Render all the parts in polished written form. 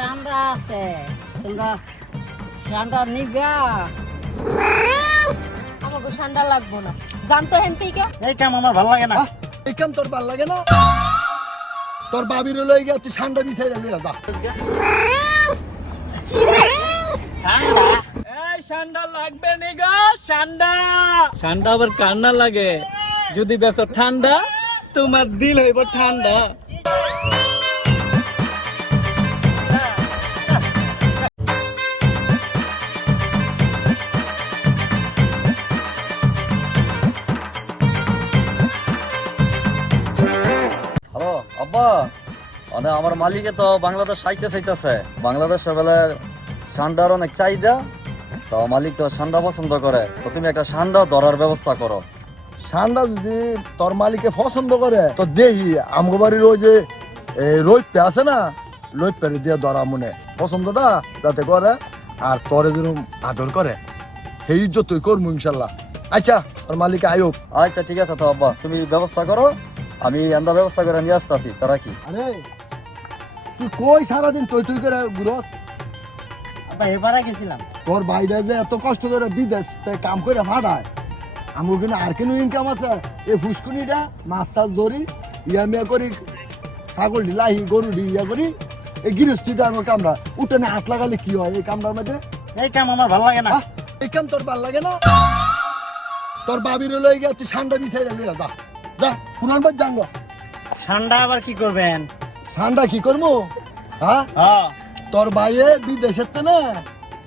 ঠান্ডা আছে, তোমরা ঠান্ডা নিবা? আমাকে ঠান্ডা লাগবো না, জানতো হেন থেকে। এই কাম আমার ভালো লাগে না। এই কাম তোর ভাল লাগে না? তোর বাবির লই গিয়া তুই ঠান্ডা বিছাই লইয়া যা। ঠান্ডা এই ঠান্ডা লাগবে নি গো, ঠান্ডা ঠান্ডা আবার কান্না লাগে। যদি বেসো ঠান্ডা, তোমার দিল হইব ঠান্ডা। হ্যালো আব্বা, মানে আমার মালিকে তো বাংলাদেশ চাইতে চাইতেছে। বাংলাদেশের বেলা ঠান্ডার অনেক চাহিদা, তো মালিক তো ঠান্ডা পছন্দ করে। তো তুমি একটা ঠান্ডা ধরার ব্যবস্থা করো। ঠান্ডা যদি তোর মালিকে পছন্দ করে তো দেখি আমগো বাড়ির ওই যে রোদ পে আছে না, রোদ পে দিয়ে ধরা মনে পছন্দটা যাতে করে আর তোরে যেন আদর করে সেই ইজ্জত তুই করবো ইনশাল্লাহ। আচ্ছা তোর মালিকে আয়োগ। আচ্ছা ঠিক আছে, তো আব্বা তুমি ব্যবস্থা করো, আমি এন্দা ব্যবস্থা করে নিয়ে আসতেছি। তারা কি আরে তুই কই সারাদিন তুই তুই করে ঘুরস? আব্বা এবারে গেছিলাম। তোর বাইরে যে এত কষ্ট করে বিদেশ তে কাম করে ভাড়ায়, আমার কিন্তু আর কোনো ইনকাম আছে? এই ফুসকুনিটা মাছ চাষ ধরি, ইয়া মিয়া করি, ছাগল লাহি গরু ইয়া করি, এই গৃহস্থিটা আমার কামরা উঠানে হাত লাগালে কি হয় এই কামরার মধ্যে? এই কাম আমার ভালো লাগে না। এই কাম তোর ভাল লাগে না? তোর বাবির লই গিয়া তুই ঠান্ডা বিছাই লইয়া যা, যা পুরান বাদ জাঙ্গ। ঠান্ডা আবার কি করবেন? ঠান্ডা কি করবো? হ্যাঁ হ্যাঁ তোর ভাইয়ে বিদেশের তো না,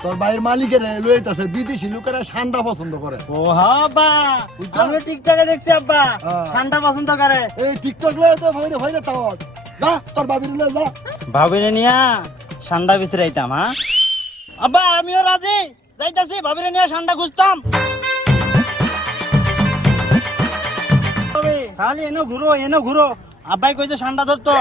তোর ভাইয়ের মালিকের লইতাছে বিদেশি লোকেরা ঠান্ডা পছন্দ করে। ও আব্বা, আমি টিকটকে দেখছি আব্বা হ্যাঁ। ঠান্ডা পছন্দ করে। এই টিকটক লয়ে তো ভইরে ভইরে তাও যা তোর বাবির লয়ে যা। ভাবিরে নিয়া ঠান্ডা বিছরাইতাম। হ্যাঁ আব্বা, আমিও রাজি, যাইতাছি ভাবিরে নিয়া ঠান্ডা খুঁজতাম। খালি এনো ঘুরো। আব্বাই কইছে ঠান্ডা ধরতো,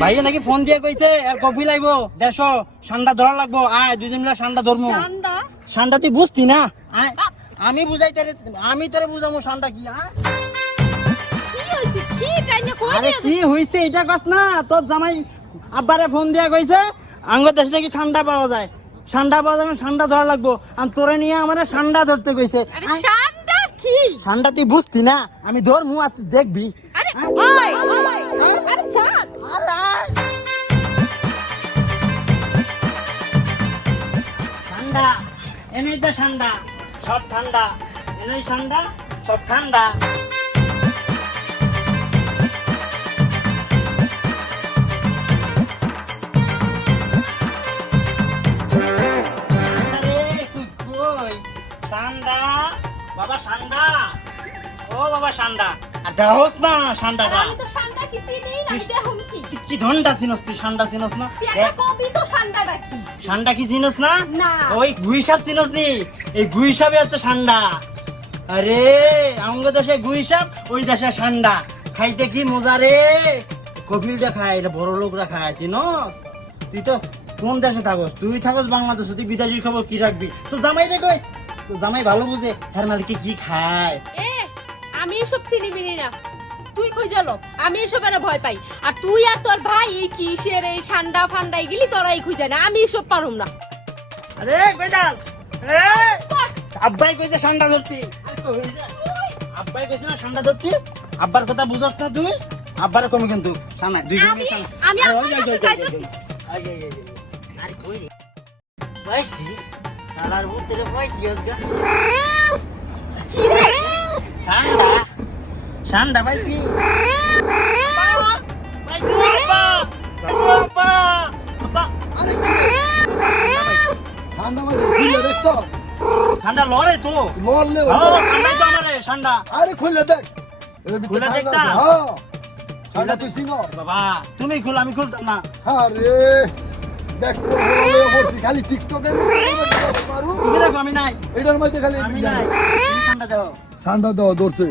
ভাইয়া নাকি ফোন দিয়ে কইছে আর কফি লাইবো 150 ঠান্ডা ধরা লাগবো। আয় দুজন মিলে ঠান্ডা ধরমু। ঠান্ডা ঠান্ডা তুই বুঝতি না? আয় আমি বুঝাইতে, আমি তোরে বুঝামু ঠান্ডা কি। কি হইছে? কি কাইনা কই আরে দিয়া? কি হইছে এটা কস না। তোর জামাই আব্বারে ফোন দিয়া কইছে আঙ্গুর দেশে নাকি ঠান্ডা পাওয়া যায়, ঠান্ডা পাওয়া যাবে, ঠান্ডা ধরা লাগবো। আর তোরে নিয়ে আমারে ঠান্ডা ধরতে কইছে। আরে ঠান্ডা কি? ঠান্ডা তুই বুঝতি না, আমি ধরমু আর তুই দেখবি। আরে ওই আরে স্যার ঠান্ডা এনেই তো ঠান্ডা, সব ঠান্ডা, এনেই ঠান্ডা, সব ঠান্ডা। ঠান্ডা রে, তুই কই? ঠান্ডা বাবা, ঠান্ডা, ও বাবা ঠান্ডা। আর দেহস না ঠান্ডাটা। আমি তো ঠান্ডা কি চিনি না, আমি দেখুন কি? তুই কি ধনটা চিনস? তুই ঠান্ডা চিনস না? তুই একটা কবি তো ঠান্ডাটা কি? ঠান্ডা কি চিনস না? না। ওই গুই সাপ চিনস নি? এই গুই সাপে হচ্ছে ঠান্ডা। আরে অঙ্গ দেশে গুই সাপ, ওই দেশে ঠান্ডা। খাইতে কি মজা রে। কপিলটা খায়, এটা বড় লোকরা খায়, চিনস? তুই তো কোন দেশে থাকস? তুই থাকস বাংলাদেশে, তুই বিদেশির খবর কি রাখবি? তো জামাই রে কইস, তো জামাই ভালো বুঝে হের মালিকে কি খায়। এ আমি এসব চিনি বিনি না, তুই কই জানো? আমি এসব এর ভয় পাই। আর তুই আর তোর ভাই এই কিসের এই ঠান্ডা ফান্ডা এগুলি তোরাই খুঁজে না, আমি এসব পারুম না। আরে কই যাস? আব্বাই কইছে ঠান্ডা ধরতি। আব্বাই কইছে না ঠান্ডা ধরতি। আব্বার কথা বুঝছ না তুই? আব্বারে কমে কিন্তু সামনে দুই জন আমি- সামনে। আমি আরে, আপনার ওই, কাছে ওই, ওই, যাইতেছি। ওই, ওই, ওই, ওই। আরে কই রে? পাইছি। শালার ভূতেরে পাইছি আজকে। কি রে? ঠান্ডা। ঠান্ডা পাইছি। পাইছি আব্বা। পাইছি আব্বা। আব্বা। আরে কি রে? ঠান্ডা মাঝে খুলে দেখছো? ঠান্ডা লড়ে তো। মরলে ও ঠান্ডাই তো আমারে ঠান্ডা। আরে খুলে দেখ। খুলে দেখ না? হ্যাঁ ঠান্ডা তুই সিনো। বাবা তুমি খুল, আমি খুলতাম না। আরে দেখ বলছি খালি টিকটকে পারু তুমি দেখো আমি নাই, এটার মধ্যে খালি আমি নাই। তুমি ঠান্ডা দাও। ঠান্ডা দাও ধরছে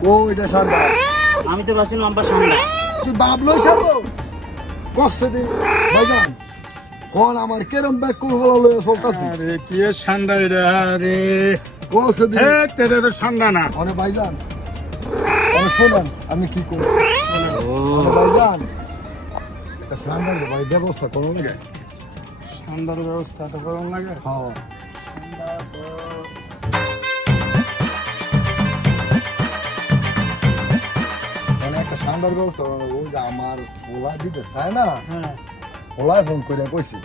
কো এটা ঠান্ডা আমি তো ভাবছিলাম আব্বা ঠান্ডা। তুই বাবলই সারবো কষ্ট দি ভাইজান কোন আমার কেরম ব্যাগ কোন হলো লয়ে চলতাছি আরে কি ঠান্ডা রে, আরে কষ্ট দি তেরে তো ঠান্ডা না। অনে ভাইজান অনে শোনেন আমি কি করব ভাইজান একটা ঠান্ডার ভাই ব্যবস্থা করো লাগে। ঠান্ডার ব্যবস্থা তো গরম লাগে। হ্যাঁ মানে একটা ঠান্ডার ব্যবস্থা করো। ওই যে আমার ওলা দিতে চায় না, হ্যাঁ ওলায় ফোন করে কইছি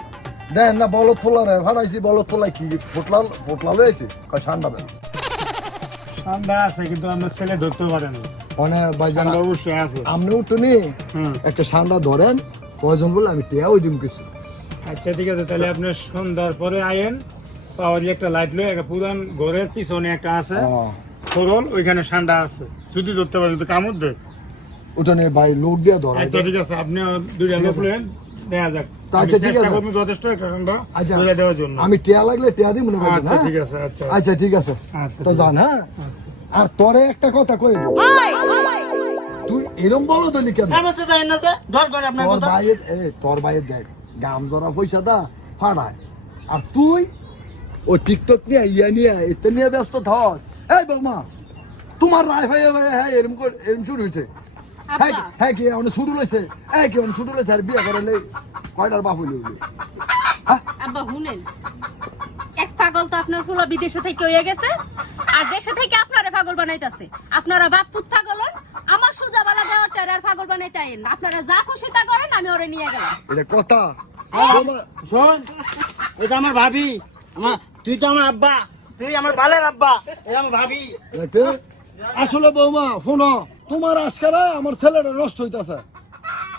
দেন না বলত তোলা রে ভাড়াইছি, বলত তোলা কি ফোটলা লয়েছি কয় ঠান্ডা বেল ঠান্ডা আছে কিন্তু আমার ছেলে ধরতে পারে না। মানে ভাইজান ঠান্ডা অবশ্যই আছে। আপনি উঠুনি হুম একটা ঠান্ডা ধরেন কয়জন বলে আমি টেয়াও দিম কিছু। আচ্ছা ঠিক আছে, তাহলে আপনি সন্ধ্যার পরে আয়েন। পাওয়ারি একটা লাইট লয়ে একটা পুরান ঘরের পিছনে একটা আছে সরল, ওইখানে ঠান্ডা আছে, যদি ধরতে পারেন তো কামড় দেয়। উঠানে ভাই লোক দিয়ে ধরা আচ্ছা ঠিক আছে, আপনি দুইটা লোক লয়েন, দেখা যাক। আচ্ছা, আমি ঠিক চেষ্টা আছে। করবো যথেষ্ট একটা ঠান্ডা আচ্ছা ধরে দেওয়ার জন্য। আমি টেয়া লাগলে টেয়া দিই মনে করেন। আচ্ছা ঠিক আছে, আচ্ছা আচ্ছা ঠিক আছে আচ্ছা তো জান। হ্যাঁ আর তোরে একটা কথা কই দেব, তুই এরম বলো দলি কেন? আমি হচ্ছে জানি না যে ধর করে আপনার তোর কথা। ভাইয়ের তোর ভাইয়ের দেখ গাম জরা পয়সা দা ফাড়ায়, আর তুই ও টিকটক নিয়ে ইয়া নিয়ে এতে নিয়ে ব্যস্ত থাক। এই বৌমা তোমার রায় ভাই হ্যাঁ এরম শুরু হয়েছে। হ্যাঁ আব্বা হ্যাঁ কি অনেক শুরু হয়েছে, হ্যাঁ কি অনেক শুরু হয়েছে। আর বিয়ে করলে কয়টার বাপ হইলে আব্বা শুনেন, এক পাগল তো আপনার পুরো বিদেশে থেকে হয়ে গেছে, আর দেশে থেকে আপনারে পাগল বানাইতাছে। আপনারা বাপ পুত পাগল হন, আমার সুজা বালা দেওয়ার টেরার পাগল বানাইতে আইন না। আপনারা যা খুশি তা করেন, আমি ওরে নিয়ে গেলাম। এটা কথা। শোন, ওই তো আমার ভাবি, তুই তো আমার আব্বা, তুই আমার বালের আব্বা, এই আমার ভাবি। এতে আসলে বৌমা শোনো, তোমার আজকারা আমার ছেলেটা নষ্ট হইতাছে।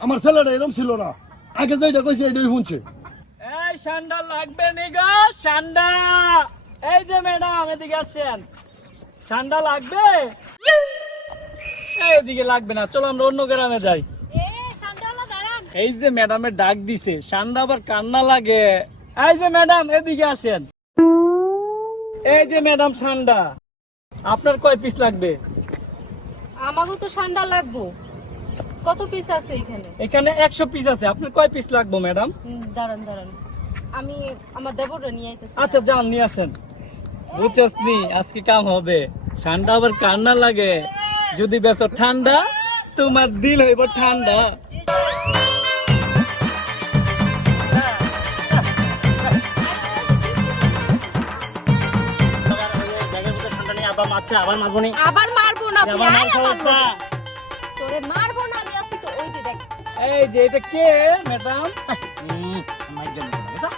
আমার ছেলেটা এরকম ছিল না, আগে যেটা কইছে এটাই শুনছে। এই ঠান্ডা লাগবে নি গো ঠান্ডা? এই যে ম্যাডাম এদিকে আসেন, ঠান্ডা লাগবে? এইদিকে লাগবে না, চলো আমরা অন্য গ্রামে যাই। এ শান্তলা দাঁড়ান। এই যে ম্যাডামের ডাক দিছে, ঠান্ডা আবার কান্না লাগে। এই যে ম্যাডাম এদিকে আসেন। এই যে ম্যাডাম ঠান্ডা, আপনার কয় পিস লাগবে? আমাগো তো ঠান্ডা লাগবো। কত পিস আছে এখানে? এখানে 100 পিস আছে, আপনার কয় পিস লাগবে ম্যাডাম? দাঁড়ান দাঁড়ান, আমি আমার দেবরটা নিয়ে আইতেছি। আচ্ছা যান নিয়ে আসেন। বুঝছস নি আজকে কাম হবে। ঠান্ডা আবার কান্না লাগে, যদি বেচো ঠান্ডা তোমার দিল হইব ঠান্ডা। ব্যাগের ভিতরে ঠান্ডা নেই, আব্বা মারছে, আবার মারবো নি। আবার মারবো না, আবার মার খাওয়াস না। তোরে মারবো না, আমি আছি তো। ওই যে দেখ, এই যে এটা কে ম্যাডাম? আমার জন্য বুঝছো?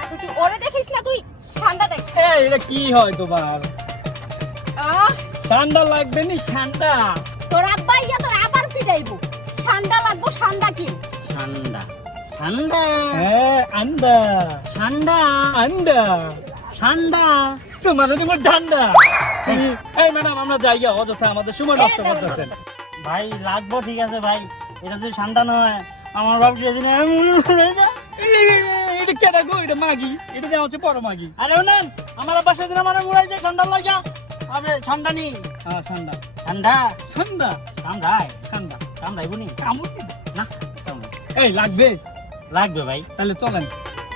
আচ্ছা তুই ওরে দেখিস না, তুই ঠান্ডা দেখ। এই এটা কি হয় তোমার? আহ, ঠান্ডা লাগবে নি ঠান্ডা? তোর আব্বা ইয়া তোর আবার ফিরাইবো। ঠান্ডা লাগবো, ঠান্ডা কি? ঠান্ডা ঠান্ডা হ্যাঁ আন্ডা ঠান্ডা আন্ডা ঠান্ডা। তোমার তোমার ঠান্ডা। এই ম্যাডাম আমরা যাই, অযথা আমাদের সময় নষ্ট করতেছেন। ভাই লাগবো, ঠিক আছে ভাই, এটা যদি ঠান্ডা নয় আমার বাপ যেদিন এটা কেটা গো? এটা মাগি, এটা দেওয়া হচ্ছে বড় মাগি। আরে ওনেন আমার আব্বা সেদিন আমার মুড়াই যে ঠান্ডা লাগা। আবে ঠান্ডা নি, হ্যাঁ ঠান্ডা ঠান্ডা ঠান্ডা কামড়াই ঠান্ডা কামড়াইবো নি কামড় দিবে। না কামড়াই। এই লাগবে? লাগবে ভাই। তাহলে চলেন,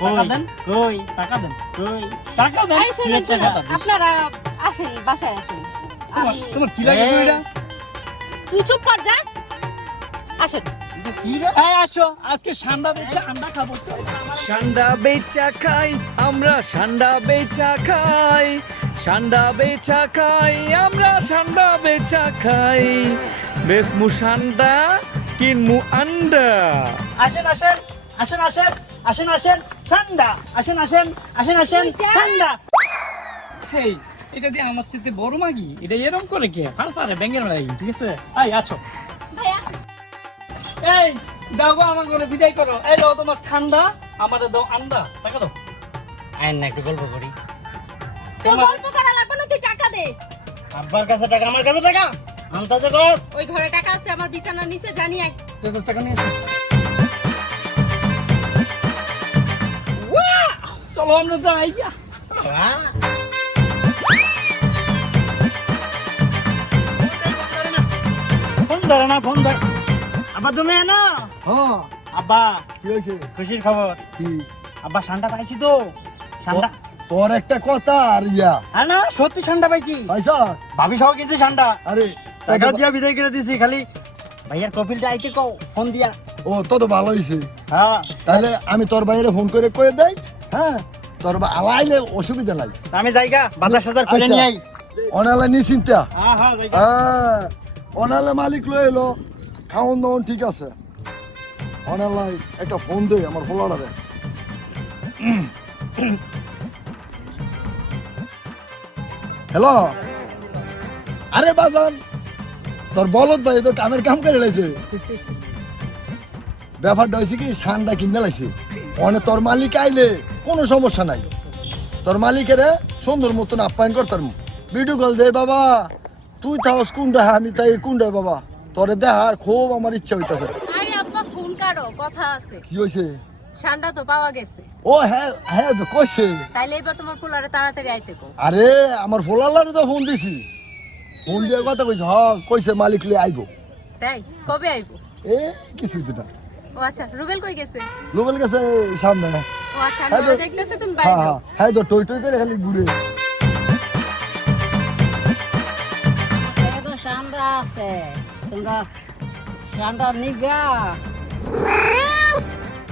কই টাকা দেন, কই টাকা দেন, কই টাকা দেন। এই শুনুন, কি একটা শুনুন, আপনারা আসেন, বাসায় আসেন। আমি তোমার কি লাগে গো এটা? তুই চুপ কর, যা। আসেন। এটা কি রে? এই আসো, আজকে সান্ডা বেচা আমরা খাবো। সান্ডা বেচা খাই আমরা, সান্ডা বেচা খাই, সান্ডা বেচা খাই আমরা, সান্ডা বেচা খাই। বেসমু সান্ডা কিনমু আন্ডা। আসেন আসেন আসেন আসেন আসেন আসেন ঠান্ডা, আসেন আসেন আসেন আসেন ঠান্ডা। হেই, এটা দিয়ে আমার চেয়ে বড় মাগি, এটা এরকম করে কে? ফাল পারে ব্যাঙ্গের মাগি, ঠিক আছে? এই আছো, ভাই আসেন। এই দাও গো আমার ঘরে বিদায় করো। এই দাও তোমার ঠান্ডা, আমাদের দাও আন্ডা। টাকা দাও। আইন না একটু গল্প করি। তোর গল্প করা লাগবে না, তুই টাকা দে। আব্বার কাছে টাকা, আমার কাছে টাকা, আমি তাতে কস। ওই ঘরে টাকা আছে আমার বিছানার নিচে, জানি এক। 1000 টাকা নিয়ে আসো। ওয়াও! চলো আমরা যাই। ফোন ধরে না, ফোন ধর। আব্বা তুমি না? হ্যাঁ আব্বা কি হয়েছে? খুশির খবর। কি আব্বা ঠান্ডা পাইছি তো, ঠান্ডা। তোর একটা কথা আর ইয়া হ্যাঁ না, সত্যি ঠান্ডা পাইছি। পয়সা ভাবি সহ কিন্তু ঠান্ডা আরে টাকা দিয়া বিদায় করে দিছি। খালি ভাইয়ার কপিলটা আইতে কও ফোন দিয়া। ও তত ভালো হয়েছে। হ্যাঁ তাহলে আমি তোর বাইরে ফোন করে কয়ে দেই, হ্যাঁ তোর আলাইলে অসুবিধা নাই। আমি যাইগা বাজার সাজার করে নিয়ে আই। অনালে নিশ্চিন্তা, হ্যাঁ হ্যাঁ যাইগা। হ্যাঁ অনালে মালিক লয়ে এলো, খাওন দাওন ঠিক আছে। অনালাই একটা ফোন দে আমার ফোলাডারে। হ্যালো, আরে বাজান তোর বলদ ভাই তো কামের কাম করে লাইছে। ব্যাপারটা হয়েছে কি, সান্ডা কিনে লাইছে। অনে তোর মালিক আইলে কোনো সমস্যা নাই, তোর মালিকের সুন্দর মতন আপ্যায়ন করতাম। ভিডিও কল দে বাবা, তুই থাকস কোনটা, আমি তাই কোনটা বাবা, তোরে দেখার খুব আমার ইচ্ছা হইতাছে। আরে আব্বা ফোন কাটো, কথা আছে। কি হয়েছে? ঠান্ডা তো পাওয়া গেছে। ও হ্যাঁ হ্যাঁ তো কইছে। তাইলে এবার তোমার পোলারে তাড়াতাড়ি আইতে কো। আরে আমার ফোলালারে তো ফোন দিছি, ফোন দিয়ে কথা কইছে। হ্যাঁ কইছে মালিক লই আইবো। তাই কবে আইবো? এ কিছু দিনা। ও আচ্ছা, রুবেল কই গেছে? লোবেল গেছে সামনে। ও আচ্ছা, আমি ওরে দেখতেছি, তুমি বাড়ি হ্যাঁ যাও। হ্যাঁ হ্যাঁ তো টই টই করে খালি ঘুরে। তো ঠান্ডা আছে, তোমরা ঠান্ডা নিবা।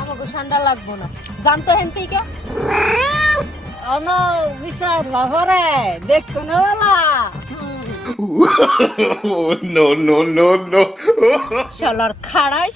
আমাকে ঠান্ডা লাগবো না, জানতো হেন থেকে। অন বিচার বাবারে দেখতো না বাবা। শালার খাড়াই